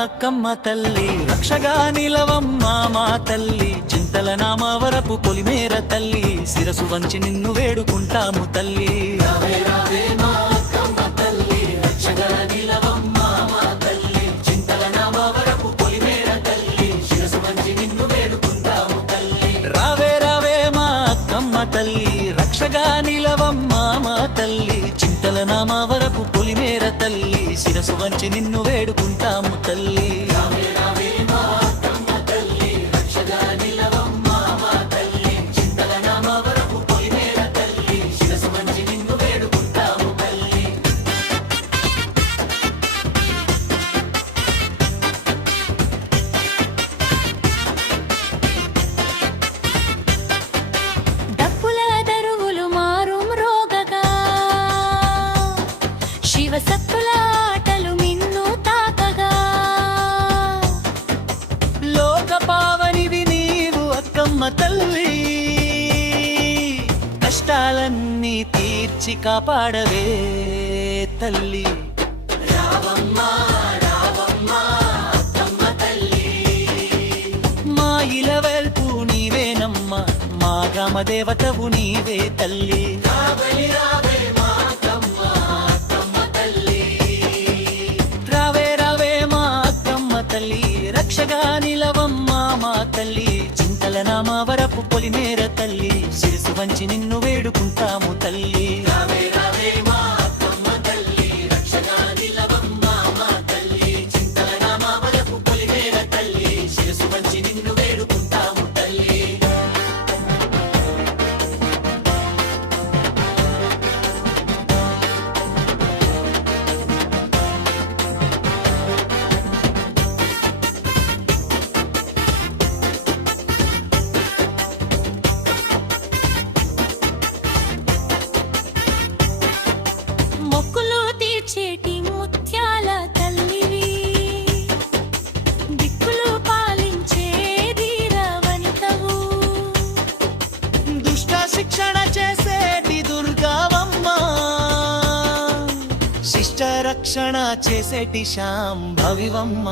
అక్కమ్మ తల్లి రక్షగా నిలవమ్మా మా తల్లి చింతల నామవరపు పొలిమేర తల్లి శిరసు వంచి నిన్ను వేడుకుంటాము తల్లి రావే రావే మా అక్కమ్మ తల్లి రక్షగా నిలవమ్మా మా తల్లి చింతల నామవరపు పొలిమేర తల్లి శిరసు వంచి నిన్ను వేడుకుంటాము తల్లి శివసత్తులాటలు మిన్ను తాకగా లోక పావనివి నీవు అక్కమ్మ తల్లి కష్టాలన్నీ తీర్చి కాపాడవే తల్లి మా ఇలవెల్పు నీవేనమ్మ మా గ్రామ దేవతవు నీవే తల్లి రక్షగా నిలవమ్మా మా తల్లి చింతల నామవరపు పొలిమేర తల్లి శిరసు వంచి నిన్ను వేడుకుంటాము తల్లి శిరసు వంచి నిన్ను వేడుకుంటాము తల్లి మొక్కులు తీర్చేటి ముత్యాల తల్లివి దిక్కులు పాలించే ధీరవనితవు దుష్ట శిక్షణ చేసేటి దుర్గావమ్మ శిష్ట రక్షణ చేసేటి శాంభవివమ్మ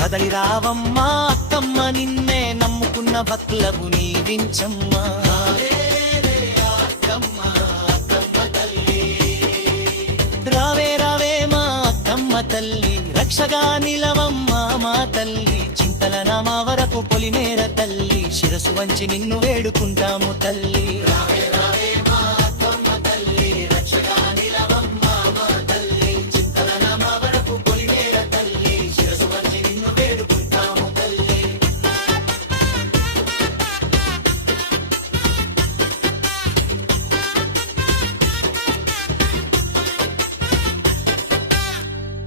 కదలి రావమ్మా అక్కమ్మ నిన్నే నమ్ముకున్న భక్తులకు నీవించమ్మా రావే రావే మా అక్కమ్మ తల్లి రక్షగా నిలవమ్మా మా తల్లి చింతల నామవరపు పొలిమేర తల్లి శిరసు వంచి నిన్ను వేడుకుంటాము తల్లి